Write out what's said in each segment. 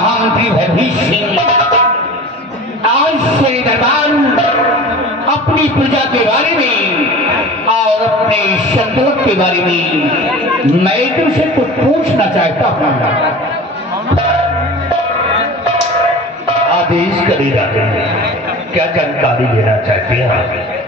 महामंत्री भयभीत सिंह आज से दरबार अपनी प्रजा के बारे में और अपने संतोष के बारे में मैं तुमसे कुछ पूछना चाहता हूँ। आदेश करिए राजा, क्या जानकारी देना चाहते हैं?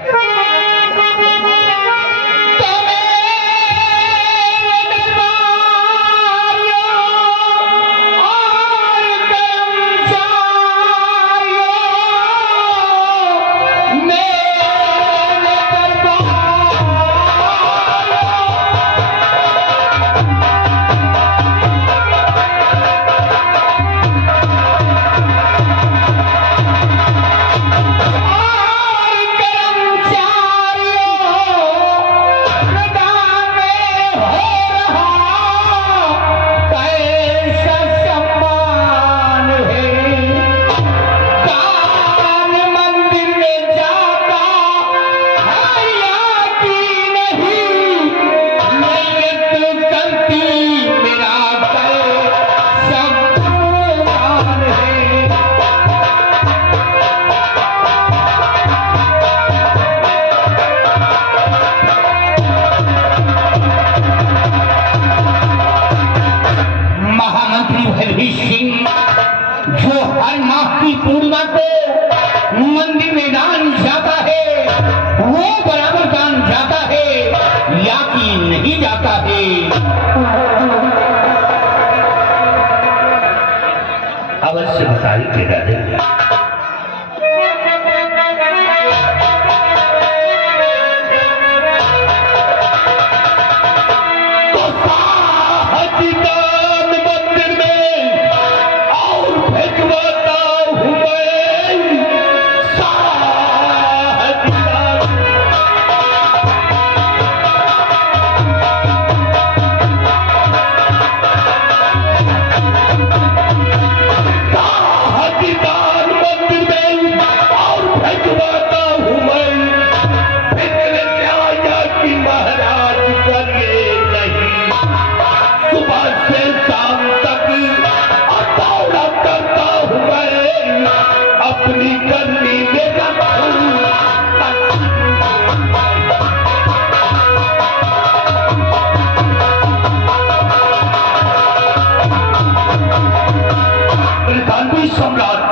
मंदिर में दान जाता है, वो बराबर दान जाता है या कि नहीं जाता है? अवश्य बताइए राजा। सम्राट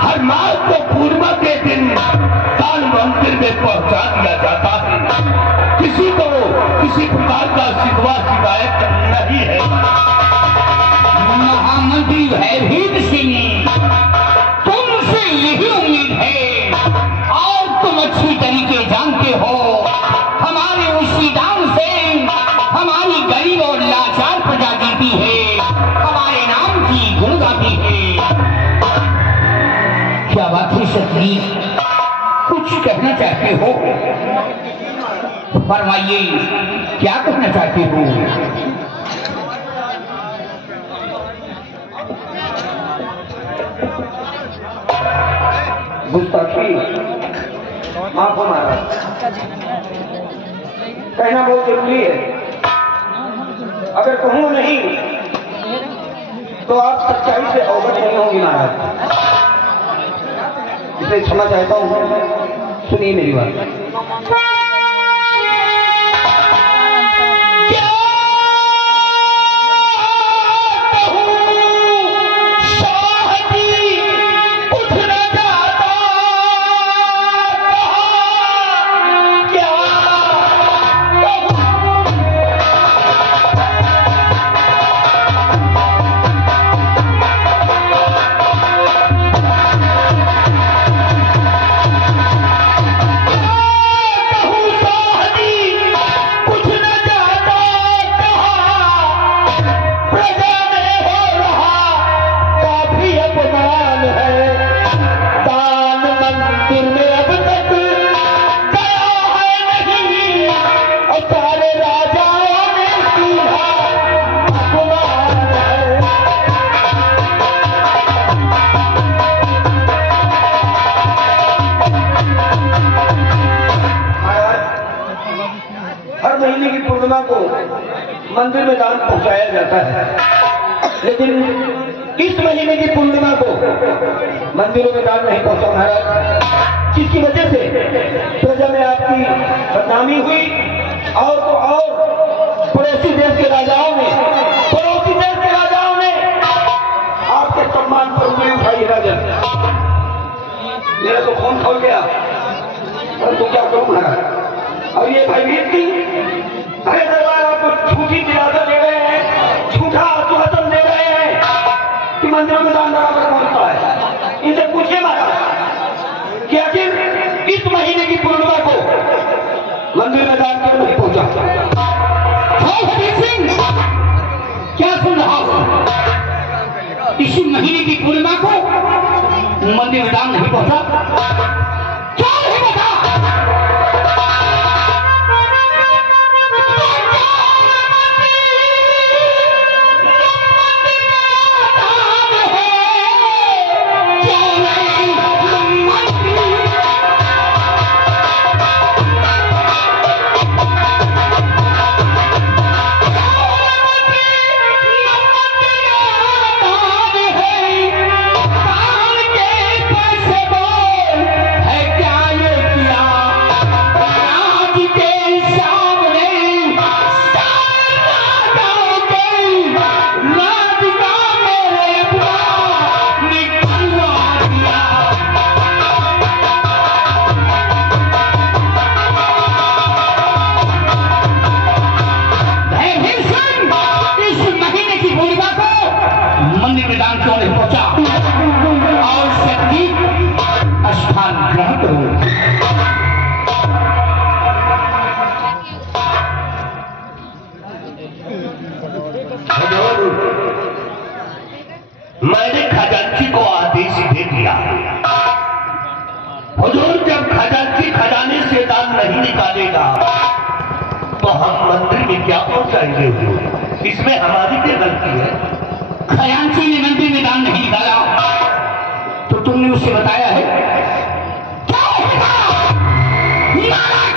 हर माह को पूर्णिमा के दिन दान मंदिर में पहुंचा दिया जाता है। किसी को किसी प्रकार का शिकवा शिकायत नहीं है। महामंत्री भयभीत सिंह, तुमसे यही उम्मीद है और तुम अच्छी तरीके जानते हो हमारे उसी दान से हमारी गरीब और लाचार प्रजा जीती है, हमारे नाम की गुण गाती है। क्या बात है सतजी, कुछ कहना चाहते हो? फरमाइए, क्या कहना चाहते हो? गुस्ताखी माफ हमारा कहना बहुत जरूरी है। अगर कहूँ नहीं तो आप सच्चाई से अवगत नहीं होंगे महाराज, इसलिए क्षमा चाहता हूँ। सुनिए मेरी बात। महीने की पूर्णिमा को मंदिर में दान पहुंचाया जाता है, लेकिन इस महीने की पूर्णिमा को मंदिरों में दान नहीं पहुंचा महाराज, जिसकी वजह से प्रजा में आपकी बदनामी हुई। और तो और पड़ोसी देश के राजाओं ने आपके सम्मान पर उंगली उठाई। राजन मेरा तो फोन खोल गया, परंतु क्या करूं महाराज। और ये भयभीत थी, अरे दरबार आपको झूठी दिलासा दे रहे हैं, झूठा आश्वासन दे रहे हैं कि मंदिरों में दान बराबर पहुंचता है। इनसे पूछिए महाराज कि आखिर इस महीने की पूर्णिमा को मंदिर में दान क्यों नहीं पहुंचा। क्या सुन रहा हूं? इसी महीने की पूर्णिमा को मंदिर में दान नहीं पहुंचा, क्या नहीं पता? मंदिर में दान क्यों नहीं पहुंचा? और शक्ति स्थान ग्रहण करो। मैंने खजांची को आदेश दे दिया, हुजूर जब खजांची खजाने से दान नहीं निकालेगा तो हम मंदिर में क्या पहुंचाएंगे हुजूर? इसमें हमारी क्या गलती है? खजांची ने मंदिर में दान नहीं निकाला तो तुमने उसे बताया है? क्या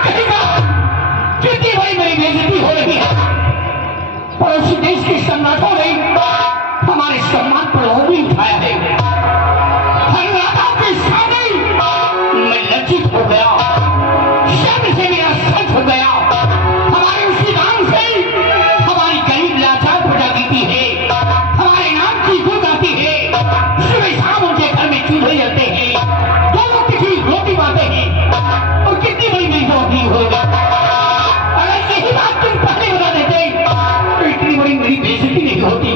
कहेगा? कितनी बड़ी बड़ी बेइज्जती हो रही है। पड़ोसी देश के सम्राटों ने हमारे सम्मान पर उंगली उठाया है। हर राजा के सामने मैं लज्जित हो गया, शर्म से मेरा सच हो गया। हमारे उसी दान से हमारी गरीब लाचार प्रजा जीती है, दूध आती है, सुबह शाम उनके घर में चूल्हे जलते हैं, दोनों किसी रोटी पाते हैं। और कितनी बड़ी बेइज्जती होगी। अगर यही बात तुम पहले बता देते तो इतनी बड़ी मेरी बेइज्जती नहीं होती।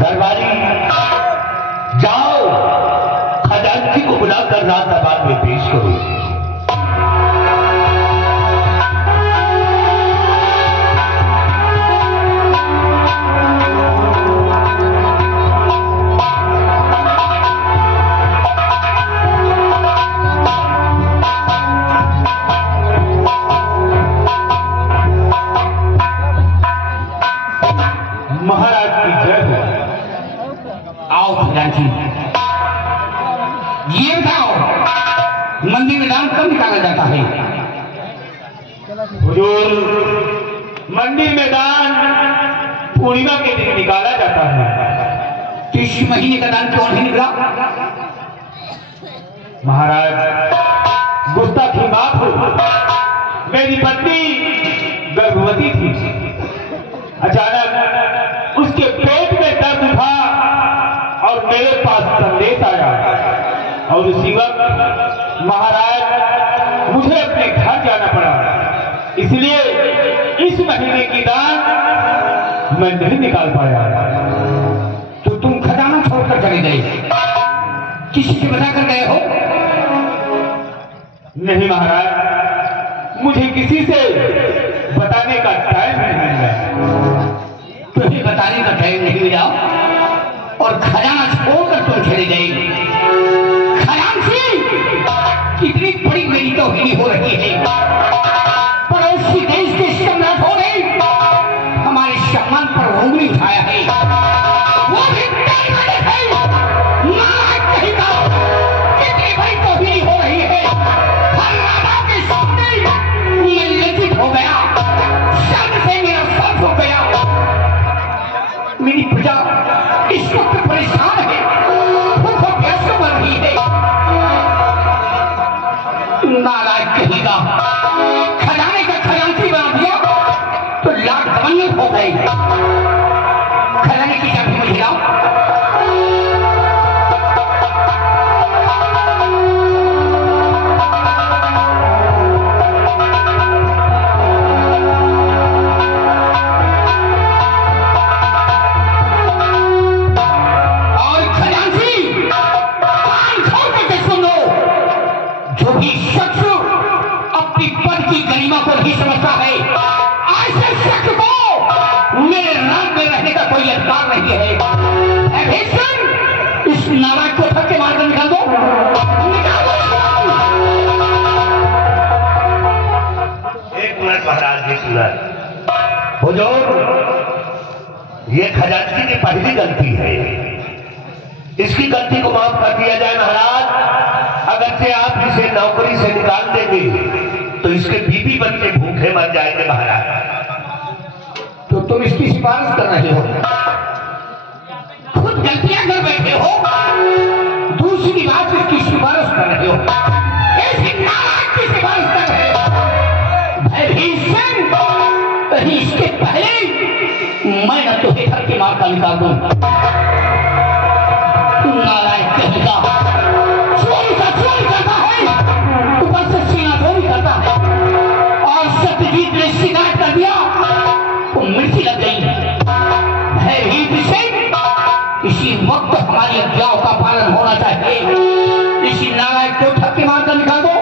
दरबारी जाओ, खजांची को बुलाकर रात दरबार में पेश करो। महाराज की जय हो। आओ खजांची, ये बताओ मंदिर में दान कब निकाला जाता है? हुजूर मंदिर में दान पूर्णिमा के दिन निकाला जाता है। तो इस महीने का दान क्यों नहीं निकला? महाराज गुस्ताखी माफ हो, मेरी पत्नी गर्भवती थी। अचानक उसके पेट में दर्द था और मेरे पास संदेश आया और उसी वक्त महाराज मुझे अपने घर जाना पड़ा। इसलिए इस महीने की दान मैं नहीं निकाल पाया। तो तुम खजाना छोड़कर चले गए, किसी से बता कर गए हो? नहीं महाराज, मुझे किसी से बताने का टाइम नहीं मिला। तुम्हें बताने का टाइम नहीं मिला और खजाना छोड़कर तुम चले गए। खजांची, कितनी बड़ी मेरी तौहीन हो रही है। पड़ोसी देश के सम्राटों ने हमारे सम्मान पर उंगली उठाया है। वो भी कितनी बड़ी तौहीन हो रही है। हर राजा के नालायक कहेगा, खजाने का खजांची बना दिया तो लाख तमन्नत हो गई। खजाने की चाबी मुझे लाओ। को नहीं समझता है, ऐसे शख्स को मेरे राज में रहने का कोई अधिकार नहीं है। इस नालायक को धक्के मारकर निकाल दो, निकाल दो। एक मिनट महाराज जी सुना। हुजूर, ये खजांची की पहली गलती है, इसकी गलती को माफ कर दिया जाए महाराज। अगर से आप इसे नौकरी से निकाल देंगे तो इसके बीबी बच्चे भूखे मर जाएंगे महाराज। तो तुम इसकी सिफारिश कर रहे हो, खुद गलतियां कर बैठे हो, दूसरी बात इसकी सिफारिश कर रहे हो, ऐसी नालायक की सिफारिश कर रहे हो। भयभीषण, कहीं इसके पहले मैं न तो घर के मां का निकाल दूं। नालायक कहेगा, चोरी करता है, ऊपर से सीना चोरी करता है, और सत्यजीत ने शिकायत कर दिया तो मिर्ची लग गई। भयभीषण, इसी वक्त हमारी आज्ञाओं का पालन होना चाहिए। इसी नालायक को धक्के मारकर निकाल दो।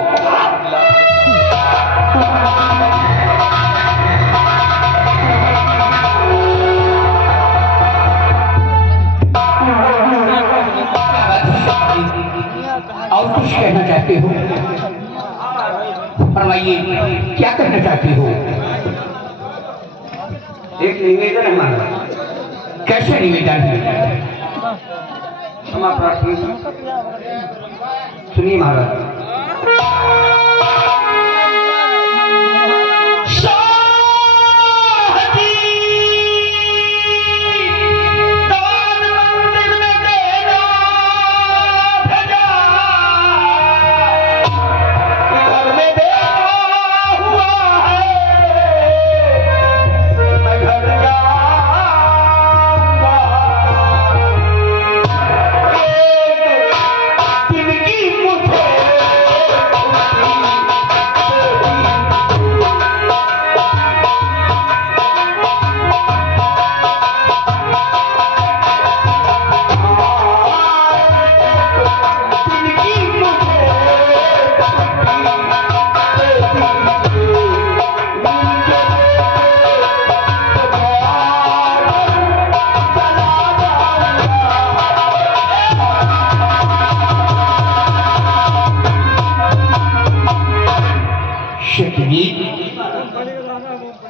और कुछ कहना चाहते हो? फरमाइए, क्या कहना चाहते हो? एक निवेदन है महाराज। कैसे निवेदन है? क्षमा प्रार्थी, सुनिए महाराज।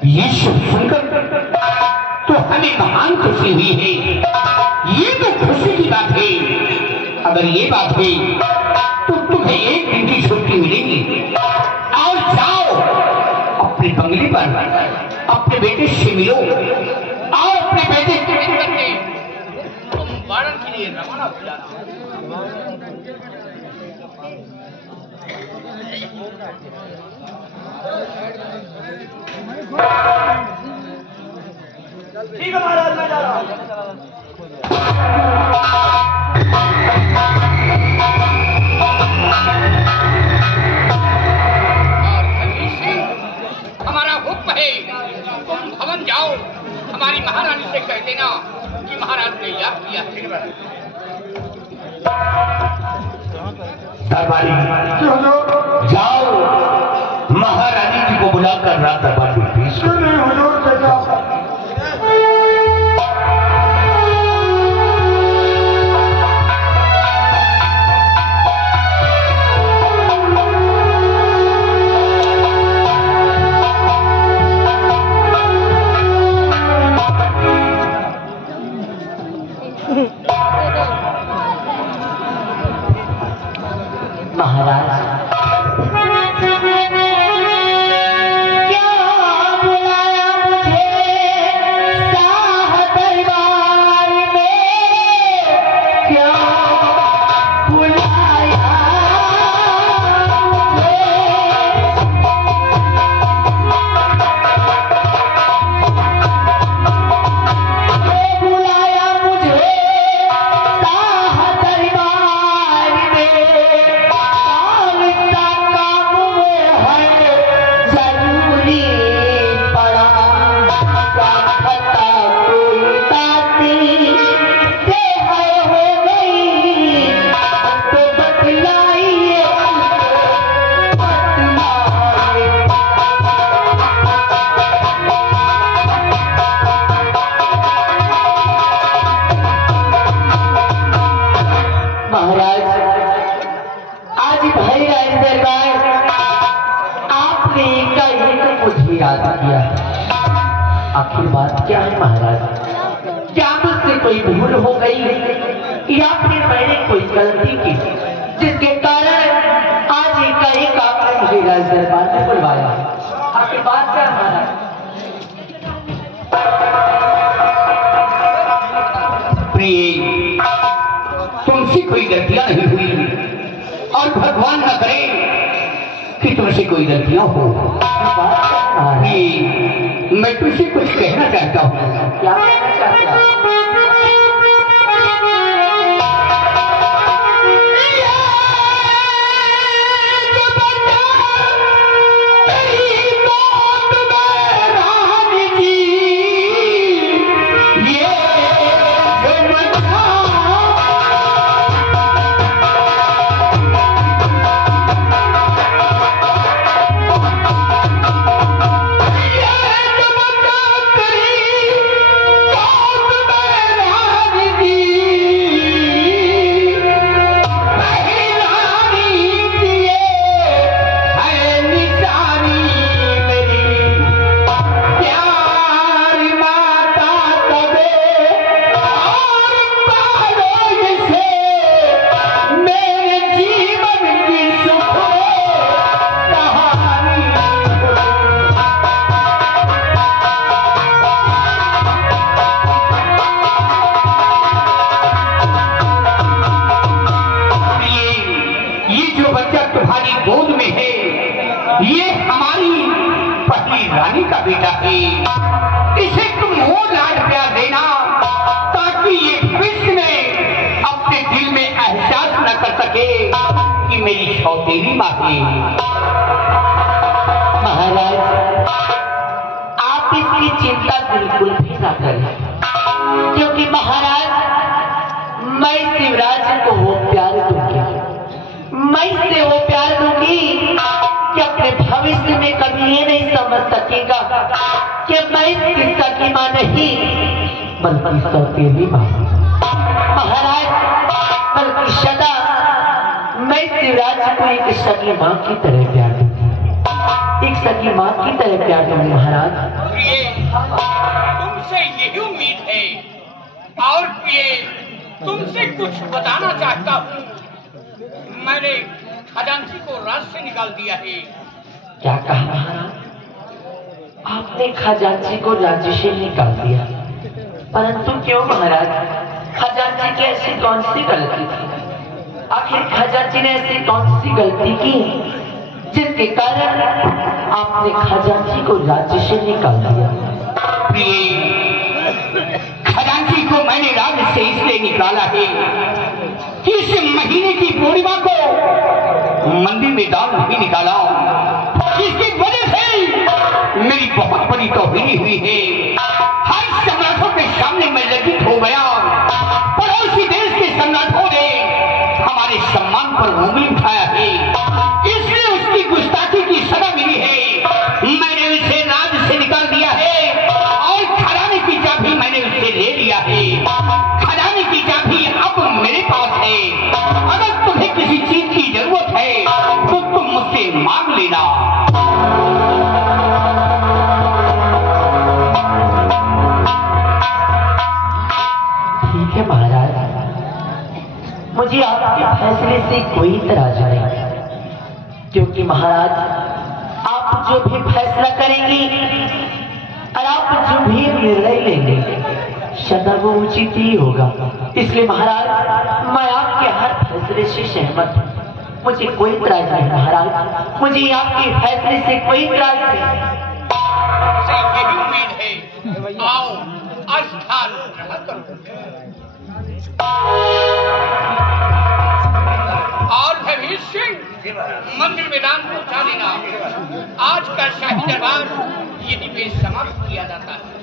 ये सुनकर तो हमें महान खुशी हुई है। ये तो खुशी की बात है। अगर ये बात है तो तुम्हें एक दिन की छुट्टी मिलेगी और जाओ अपने बंगले पर अपने बेटे से मिलो और अपने बेटे तुम वारण के लिए रवाना हो जाना। ठीक है महाराज, मैं जा रहा हूँ। हमारा हुक्म है, तुम भवन जाओ, हमारी महारानी से कह देना कि महाराज ने याद किया। दरबारी जाओ, महारानी जी को बुलाकर रात दरबार में पेश करो। महाराज, क्या आपने एकाएक मुझे याद किया। आखिर बात क्या है महाराज? क्या मुझसे कोई भूल हो गई या फिर मैंने कोई गलती की जिसके कारण आज एकाएक आपने मुझे राज दरबार में बुलवाया? आखिर बात क्या है महाराज? प्रिय, तुमसे कोई गलतियां नहीं हुई और भगवान न करे कि तुमसे कोई गलतियां हो। मैं तुझसे कुछ कहना चाहता हूँ। क्या कहना चाहता हूँ? रानी का बेटा है। इसे तुम वो लाड प्यार देना ताकि ये विश्व में अपने दिल में एहसास न कर सके कि मेरी सौतेली माँ है। महाराज, आप इसकी चिंता बिल्कुल भी ना करें, क्योंकि महाराज मैं शिवराज को वो प्यार दूंगी, मैं इससे वो प्यार दूंगी कि अपने भविष्य में कभी ये नहीं समझ सकेगा कि मैं इसकी सगी मां नहीं बल्कि सौतेली मां। महाराज, बल्कि सदा मैं शिवराज को एक सगी मां की तरह प्यार दूंगी, एक सगी मां की तरह प्यार दूंगी। महाराज, तुमसे यही उम्मीद है और प्रिय तुमसे कुछ बताना चाहता हूँ। मैंने खजांची को राज से निकाल दिया है। क्या कहा महाराज? आपने खजांची को राज्य से निकाल दिया, परंतु क्यों महाराज? खजांची की ऐसी कौन सी गलती थी? आखिर खजांची ने ऐसी कौन सी गलती की जिसके कारण आपने खजांची को राज्य से निकाल दिया? खजांची को मैंने राज्य से इसलिए निकाला है कि इस महीने की पूर्णिमा को मंदिर में दान नहीं निकाला, इसकी वजह से मेरी बहुत बड़ी तौहीनी हुई है। हर सम्राटों के सामने मैं लज्जित हो गया। पड़ोसी देश के सम्राटों ने हमारे सम्मान पर उंगली उठाया है, इसलिए उसकी गुस्ताखी की सजा मिली है। मैंने उसे राज्य से निकाल दिया है और खजाने की चाबी मैंने उससे ले लिया है। खजाने की चाबी अब मेरे पास है। अगर तुम्हें किसी चीज की जरूरत है तो तुम मुझसे मांग लेना। ठीक है महाराज, मुझे आपके फैसले से कोई इतराज नहीं, क्योंकि महाराज आप जो भी फैसला करेंगे और आप जो भी निर्णय लेंगे सदा वो उचित ही होगा। इसलिए महाराज मैं आपके हर फैसले से सहमत हूँ, मुझे कोई इतराज नहीं महाराज, मुझे आपके फैसले से कोई इतराज नहीं। यही उम्मीद है। आओ स्थान ग्रहण करो और भविष्य मंदिर में दान पहुंचा देना। आज का शाही दरबार यही पे समाप्त किया जाता है।